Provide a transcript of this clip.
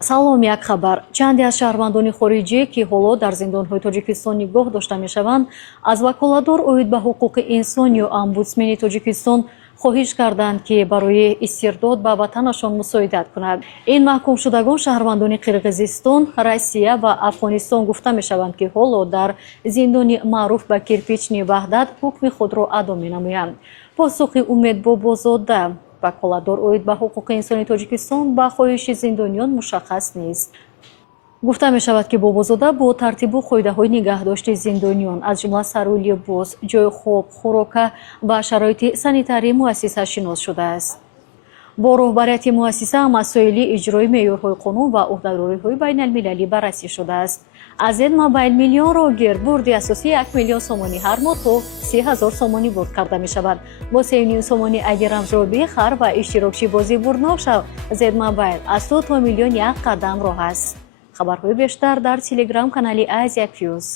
салом, як хабар. Чанде аз шаҳрвандони хориҷӣ ки ҳоло дар зиндонҳои тоҷикистон нигоҳ дошта мешаванд, аз ваколатдор оид ба ҳуқуқи инсон ё омбудсмени тоҷикистон хоҳиш карданд ки барои истирдод ба ватанашон мусоидат кунад. Ин маҳкумшудагон шаҳрвандони Қирғизистон, Россия ва Афғонистон гуфта мешаванд ки ҳоло дар зиндони маъруф ба Кирпични Ваҳдат ҳукми худро адо менамоянд. посухи Умед Бобозода, ваколатдор оид ба ҳуқуқи инсони Тоҷикистон, ба хоҳиши зиндониён мушаххас нест. гуфта мешавад ки Бобозода бо тартибу қоидаҳои нигаҳдошти зиндониён аз ҷумла сару либос, ҷойи хоб, хӯрока ва шароити санитарии муассиса шинос шудааст. бо роҳбарияти муассиса масоили иҷрои меъёрҳои қонун ва ӯҳдадориҳои байналмилалӣ баррасӣ шудааст. аз Зед Мобайл миллионро гирбурди асосии 1 миллион сомонӣ ҳар моҳ то 30,000 сомонӣ бурд карда мешавад. бо 3,5 сомонӣ агар рамзёбӣ хар ва иштирокчӣ бозӣ бурднок шав, Зед Мобайл аз 100 то миллион 1 қадам роҳ аст. хабарҳои бештар дар телеграм канали Азия Плюс.